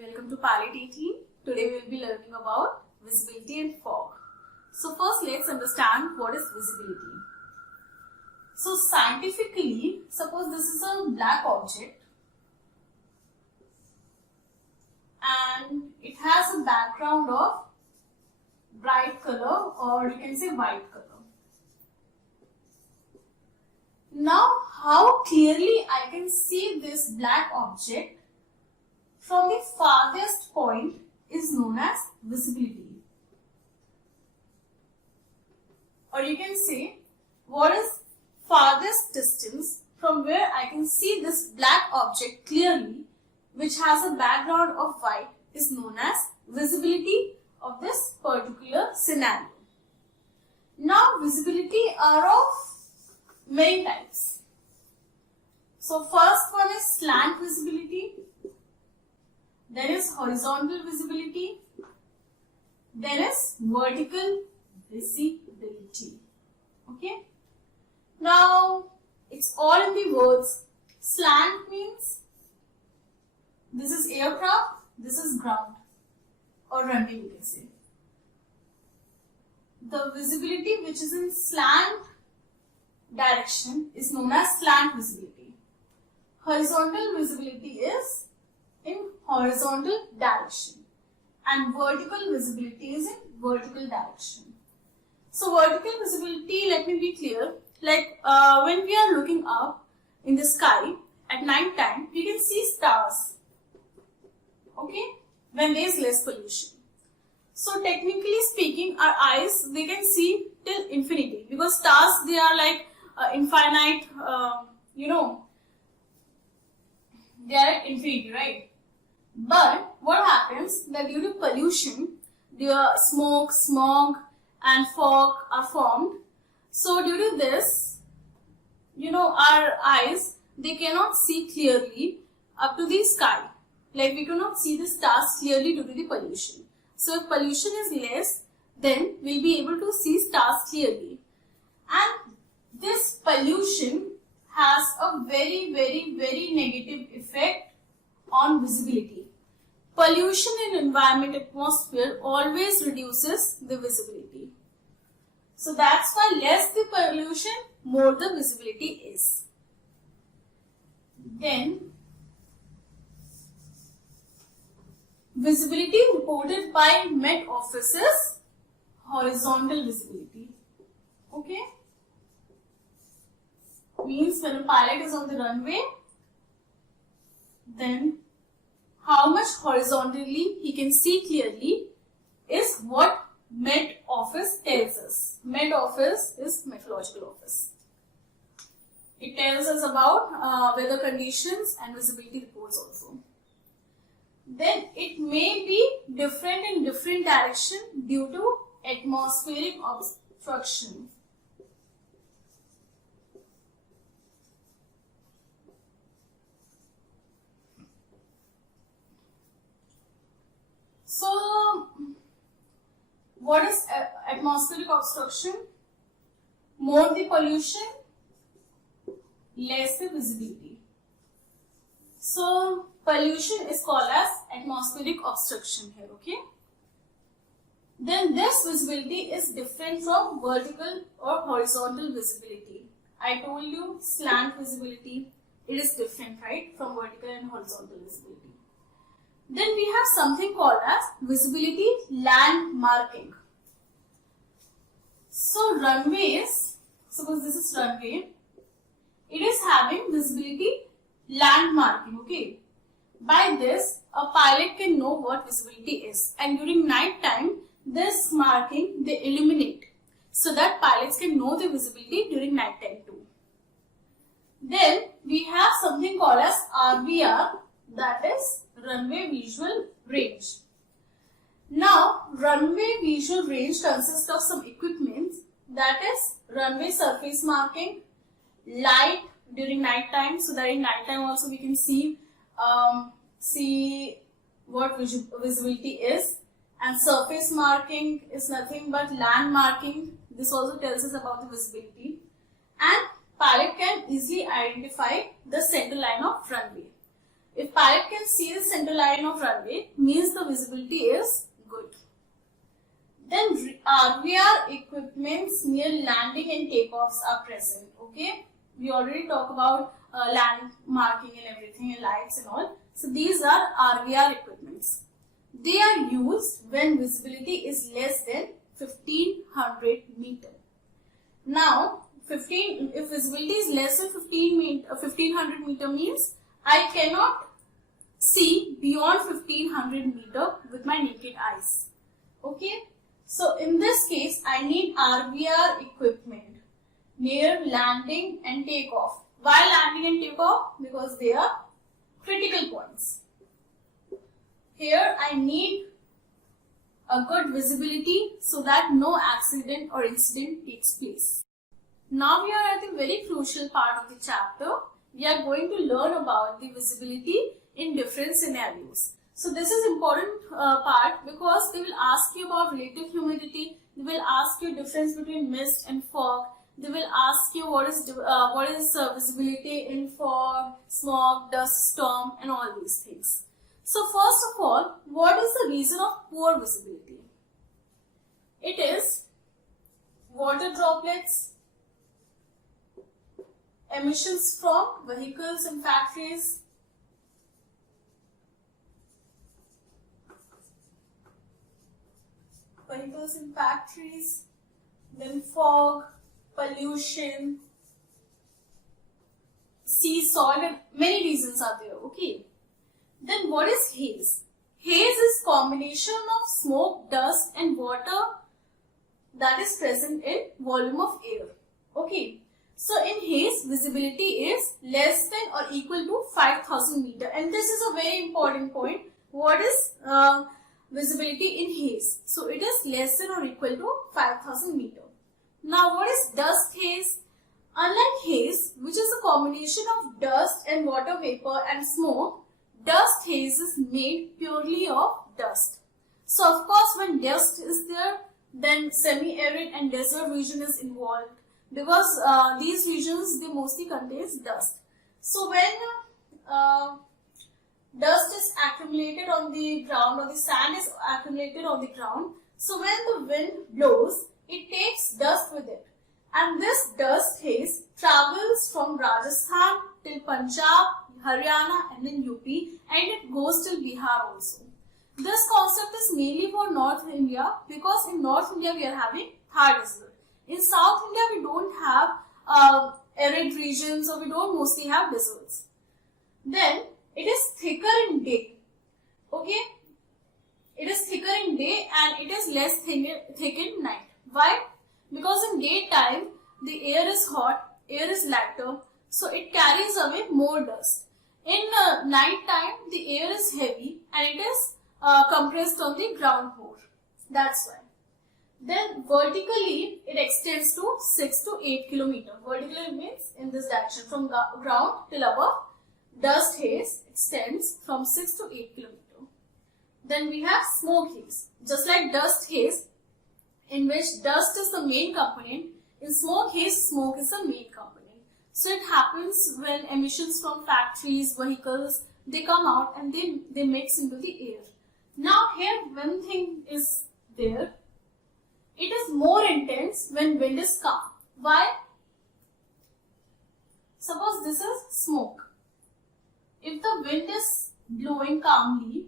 Welcome to Pilot 18. Today we will be learning about visibility and fog. So first let's understand what is visibility. So scientifically, suppose this is a black object and it has a background of bright color, or you can say white color. Now how clearly I can see this black object from the farthest point is known as visibility. Or you can say, what is farthest distance from where I can see this black object clearly, which has a background of white, is known as visibility of this particular scenario. Now visibility are of many types. So first one is slant visibility. There is horizontal visibility. There is vertical visibility. Okay. Now it's all in the words. Slant means this is aircraft, this is ground or runway, you can say. The visibility which is in slant direction is known as slant visibility. Horizontal visibility is in horizontal direction and vertical visibility is in vertical direction. So vertical visibility, let me be clear, like when we are looking up in the sky at night time, we can see stars, okay, when there is less pollution. So technically speaking, our eyes, they can see till infinity, because stars, they are like infinite, they are at infinity, right? But what happens that due to pollution, the smoke, smog and fog are formed. So due to this, our eyes, they cannot see clearly up to the sky. Like we cannot see the stars clearly due to the pollution. So if pollution is less, then we'll be able to see stars clearly. And this pollution has a very, very, very negative effect on visibility. Pollution in environment, atmosphere always reduces the visibility. So that's why less the pollution, more the visibility is. Then visibility reported by Met Office is horizontal visibility. Okay? Means when a pilot is on the runway, then how much horizontally he can see clearly is what Met Office tells us. Met Office is Meteorological Office. It tells us about weather conditions and visibility reports also. Then it may be different in different direction due to atmospheric obstruction. So, what is atmospheric obstruction? More the pollution, less the visibility. So, pollution is called as atmospheric obstruction here, okay? Then this visibility is different from vertical or horizontal visibility. I told you slant visibility, it is different, right, from vertical and horizontal visibility. Then we have something called as visibility landmarking. So runways, suppose this is runway, it is having visibility landmarking, okay. By this, a pilot can know what visibility is, and during night time, this marking they illuminate so that pilots can know the visibility during night time too. Then we have something called as RVR, that is runway visual range. Now, runway visual range consists of some equipment, that is runway surface marking, light during night time, so that in night time also we can see what visibility is, and surface marking is nothing but land marking. This also tells us about the visibility, and pilot can easily identify the center line of runway. If pilot can see the center line of runway, means the visibility is good. Then RVR equipments near landing and takeoffs are present. Okay, we already talked about land marking and everything and lights and all. So these are RVR equipments. They are used when visibility is less than 1500 meter. Now, if visibility is less than 1500 meter means I cannot see beyond 1500 meter with my naked eyes. Okay. So in this case, I need RVR equipment near landing and takeoff. Why landing and takeoff? Because they are critical points. Here I need a good visibility so that no accident or incident takes place. Now we are at the very crucial part of the chapter. We are going to learn about the visibility in different scenarios. So this is important part because they will ask you about relative humidity. They will ask you difference between mist and fog. They will ask you what is visibility in fog, smog, dust storm, and all these things. So first of all, what is the reason of poor visibility? It is water droplets, emissions from vehicles and factories, then fog, pollution, sea salt, and many reasons are there. Okay. Then what is haze? Haze is combination of smoke, dust and water that is present in volume of air. Okay. So in haze, visibility is less than or equal to 5000 meter. And this is a very important point. What is visibility in haze? So it is less than or equal to 5000 meter. Now what is dust haze? Unlike haze, which is a combination of dust and water vapor and smoke, dust haze is made purely of dust. So of course when dust is there, then semi-arid and desert region is involved because these regions, they mostly contains dust. So when dust is accumulated on the ground or the sand is accumulated on the ground, so when the wind blows, it takes dust with it. And this dust haze travels from Rajasthan till Punjab, Haryana and then UP, and it goes till Bihar also. This concept is mainly for North India because in North India we are having Thar desert. In South India we don't have arid regions or we don't mostly have deserts. Then it is thicker in day. Okay, it is thicker in day and it is less thick in night. Why? Because in daytime the air is hot, air is lighter, so it carries away more dust. In night time the air is heavy and it is compressed on the ground more. That's why. Then vertically it extends to 6 to 8 kilometer. Vertically means in this direction from ground till above. Dust haze extends from 6 to 8 kilometer. Then we have smoke haze. Just like dust haze, in which dust is the main component, in smoke haze, smoke is the main component. So it happens when emissions from factories, vehicles, they come out and they mix into the air. Now here one thing is there. It is more intense when wind is calm. Why? Suppose this is smoke. If the wind is blowing calmly,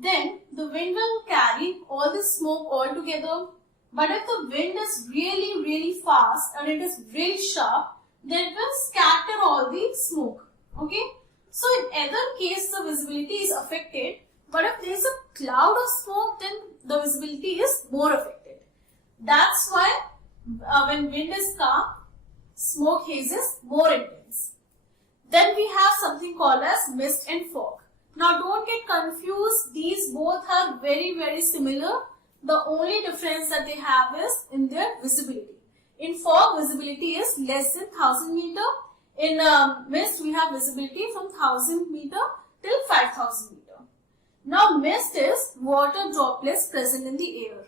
then the wind will carry all the smoke all together. But if the wind is really fast and it is really sharp, then it will scatter all the smoke. Okay? So in either case the visibility is affected, but if there is a cloud of smoke, then the visibility is more affected. That's why when wind is calm, smoke haze is more intense. Then we have something called as mist and fog. Now don't get confused, these both are very similar. The only difference that they have is in their visibility. In fog, visibility is less than 1000 meter. In mist, we have visibility from 1000 meter till 5000 meter. Now mist is water droplets present in the air.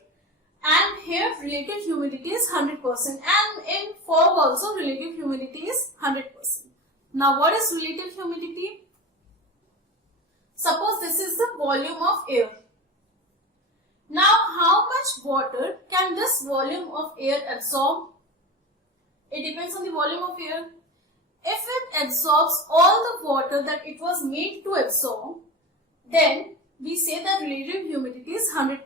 And here relative humidity is 100%. And in fog also relative humidity is 100%. Now what is relative humidity? Suppose this is the volume of air. Now, how much water can this volume of air absorb? It depends on the volume of air. If it absorbs all the water that it was made to absorb, then we say that relative humidity is 100%.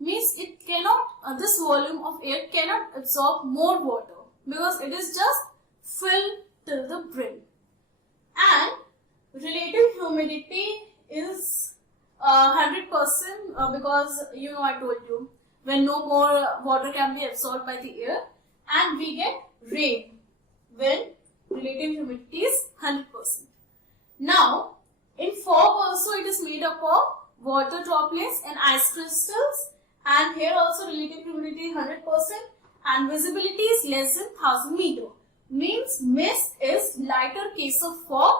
Means it cannot, this volume of air cannot absorb more water because it is just filled till the brim. And relative humidity is 100% because I told you when no more water can be absorbed by the air, and we get rain when relative humidity is 100%. Now, in fog also it is made up of water droplets and ice crystals, and here also relative humidity is 100% and visibility is less than 1000 meter. Means mist is lighter case of fog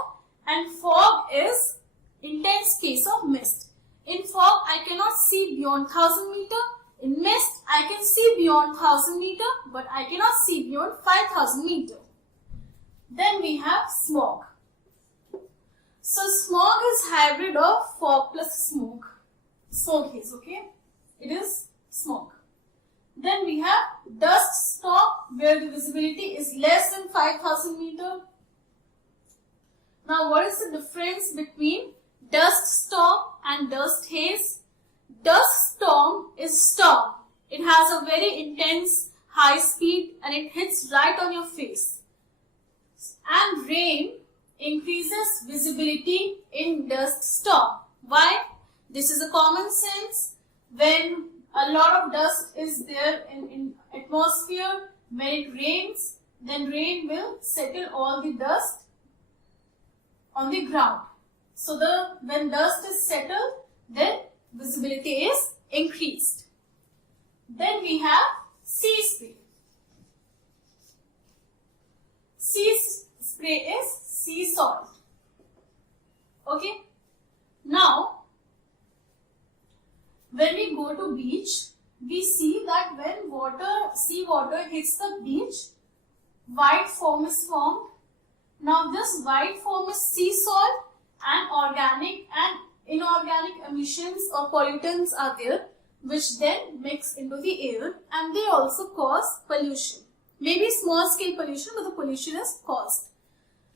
and fog is intense case of mist. In fog I cannot see beyond 1000 meter. In mist I can see beyond 1000 meter but I cannot see beyond 5000 meter. Then we have smog. So smog is hybrid of fog plus smoke. Smoke is okay. It is smog. Then we have dust storm where the visibility is less than 5000 meter. Now what is the difference between dust storm and dust haze? Dust storm is storm. It has a very intense high speed and it hits right on your face. And rain increases visibility in dust storm. Why? This is a common sense. When a lot of dust is there in atmosphere, when it rains, then rain will settle all the dust on the ground. So when dust is settled, then visibility is increased. Then we have sea spray. Sea spray is sea salt. Okay. Now, when we go to beach, we see that when sea water hits the beach, white foam is formed. Now this white foam is sea salt, and organic and inorganic emissions or pollutants are there which then mix into the air and they also cause pollution. Maybe small scale pollution, but the pollution is caused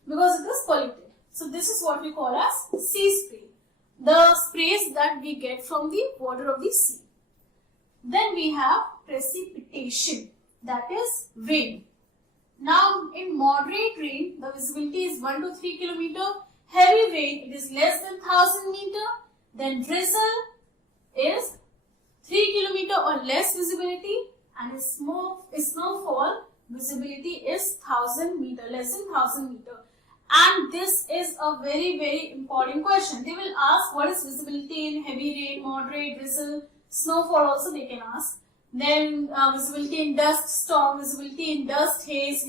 because it is polluted. So this is what we call as sea spray. The sprays that we get from the water of the sea. Then we have precipitation, that is rain. Now in moderate rain, the visibility is 1 to 3 kilometer. Heavy rain, it is less than 1000 meter. Then drizzle is 3 kilometer or less visibility, and snowfall visibility is 1000 meter, less than 1000 meter. And this is a very, very important question. They will ask what is visibility in heavy rain, moderate, drizzle, snowfall also they can ask. Then visibility in dust storm, visibility in dust, haze,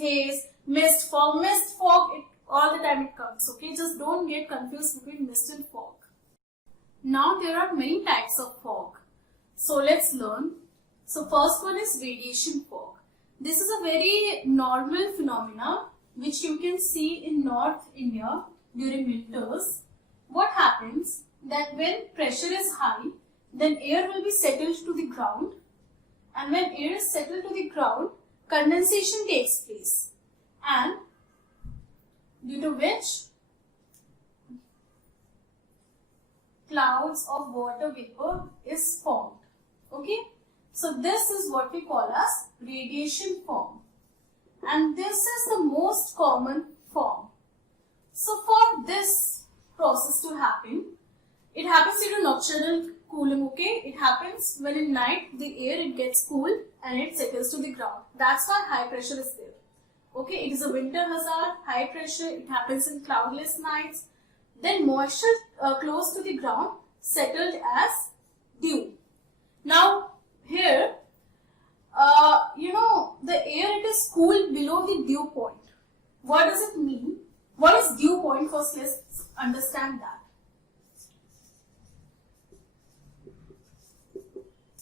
mist, fog, it, all the time it comes. Okay, just don't get confused between mist and fog. Now there are many types of fog. So let's learn. So first one is radiation fog. This is a very normal phenomena which you can see in North India during winters. What happens that when pressure is high, then air will be settled to the ground, and when air is settled to the ground, condensation takes place, and due to which clouds of water vapor is formed. Okay, so this is what we call as radiation form, and this is the most common form. So for this process to happen, it happens due to nocturnal cooling. Okay, it happens when in night the air it gets cool and it settles to the ground. That's why high pressure is there. Okay, it is a winter hazard, high pressure, it happens in cloudless nights. Then moisture close to the ground settled as dew. Now here, the air it is cool below the dew point. What does it mean? What is dew point? First let's understand that.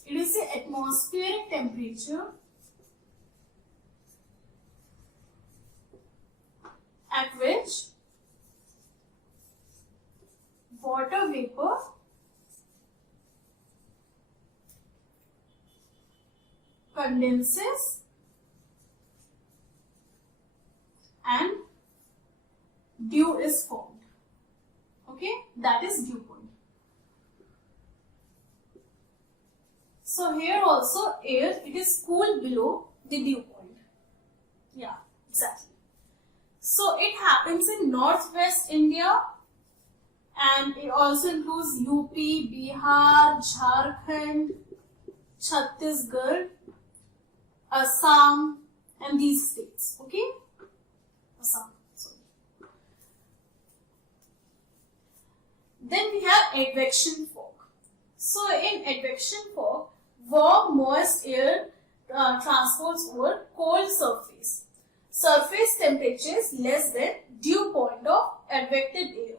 It is the atmospheric temperature at which water vapor condenses and dew is formed. Okay, that is dew point. So here also air, it is cool below the dew point. Yeah, exactly. So it happens in northwest India, and it also includes UP, Bihar, Jharkhand, Chhattisgarh, Assam, and these states. Okay, Assam. Sorry. Then we have advection fog. So in advection fog, warm moist air transports over cold surface. Surface temperature is less than dew point of advected air.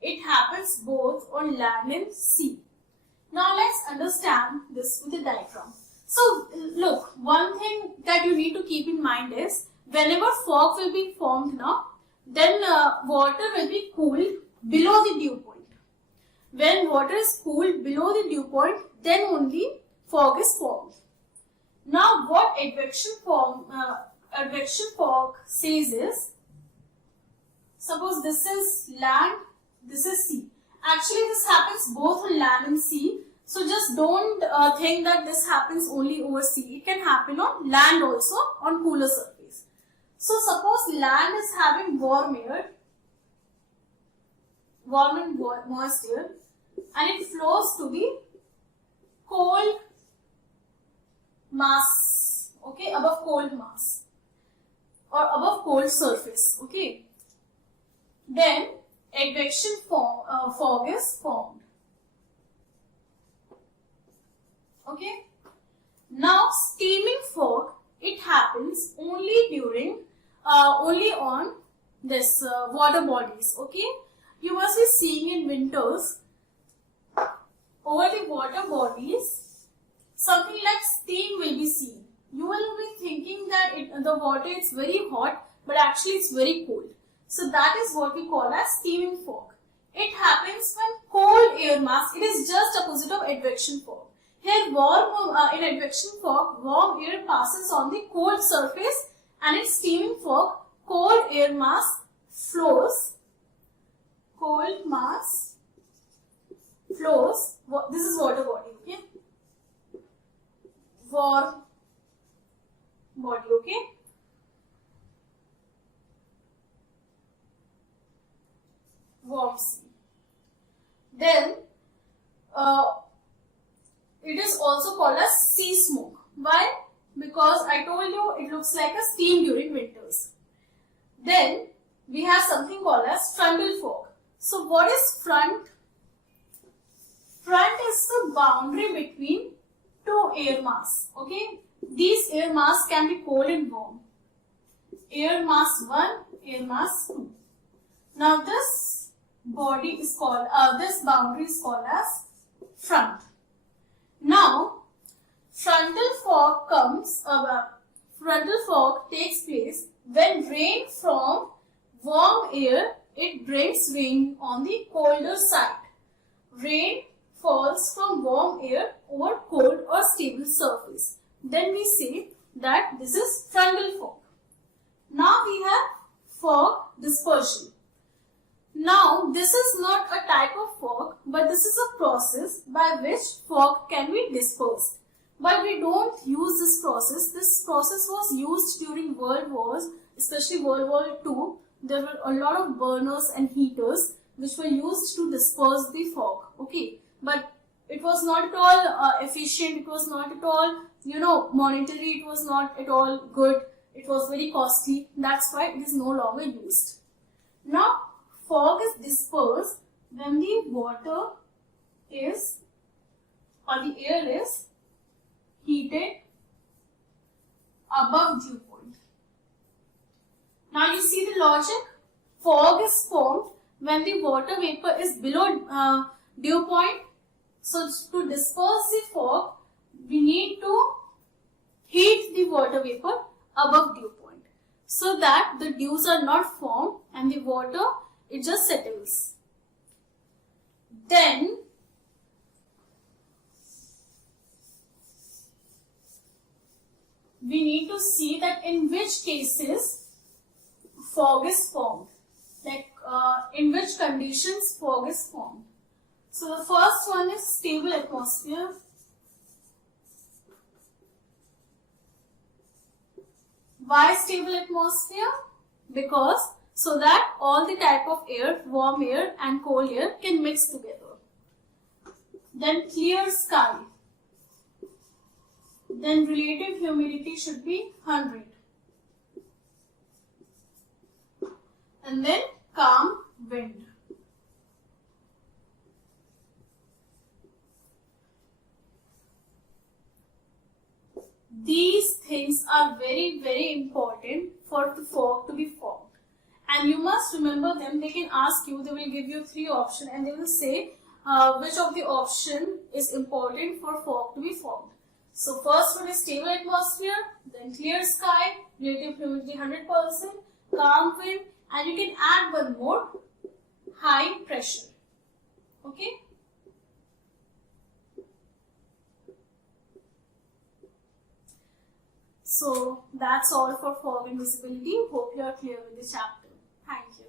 It happens both on land and sea. Now let's understand this with a diagram. So look, one thing that you need to keep in mind is whenever fog will be formed now, then water will be cooled below the dew point. When water is cooled below the dew point, then only fog is formed. Now what advection fog says is, suppose this is land, this is sea. Actually this happens both on land and sea. So just don't think that this happens only over sea. It can happen on land also, on cooler surface. So suppose land is having warm air, warm and moist air, and it flows to the cold mass, okay, above cold mass or above cold surface, okay. Then advection fog is formed. Okay. Now steaming fog, it happens only during only on this water bodies. Okay, you must be seeing in winters over the water bodies something like steam will be seen. You will be thinking that the water is very hot, but actually it's very cold. So that is what we call as steaming fog. It happens when cold air mass, it is just opposite of advection fog. Here in advection fog, warm air passes on the cold surface, and in steaming fog, cold air mass flows. Cold mass flows. This is water body, okay? Warm body, okay? Warm sea. Then it is also called as sea smoke. Why? Because I told you it looks like a steam during winters. Then we have something called as frontal fog. So what is front? Front is the boundary between two air mass. Okay, these air mass can be cold and warm. Air mass 1, air mass 2. Now this body is called, this boundary is called as front. Now, frontal fog takes place when rain from warm air, it brings rain on the colder side. Rain falls from warm air over cold or stable surface. Then we say that this is frontal fog. Now we have fog dispersion. Now, this is not a type of fog, but this is a process by which fog can be dispersed. But we don't use this process. This process was used during World Wars, especially World War II. There were a lot of burners and heaters which were used to disperse the fog. Okay, but it was not at all efficient. It was not at all, monetary. It was not at all good. It was very costly. That's why it is no longer used. Now, fog is dispersed when the water is, or the air is heated above dew point. Now you see the logic. Fog is formed when the water vapor is below dew point. So to disperse the fog, we need to heat the water vapor above dew point, so that the dews are not formed and the water, it just settles. to see that in which cases fog is formed. Like in which conditions fog is formed. So the first one is stable atmosphere. Why stable atmosphere? Because so that all the type of air, warm air and cold air can mix together. Then clear sky. Then relative humidity should be 100. And then calm wind. These things are very, very important for the fog to be formed. And you must remember them. They can ask you, they will give you 3 options and they will say which of the option is important for fog to be formed. So first one is stable atmosphere, then clear sky, relative humidity 100%, calm wind, and you can add one more, high pressure. Okay? So that's all for fog and visibility. Hope you are clear with the chapter. Thank you.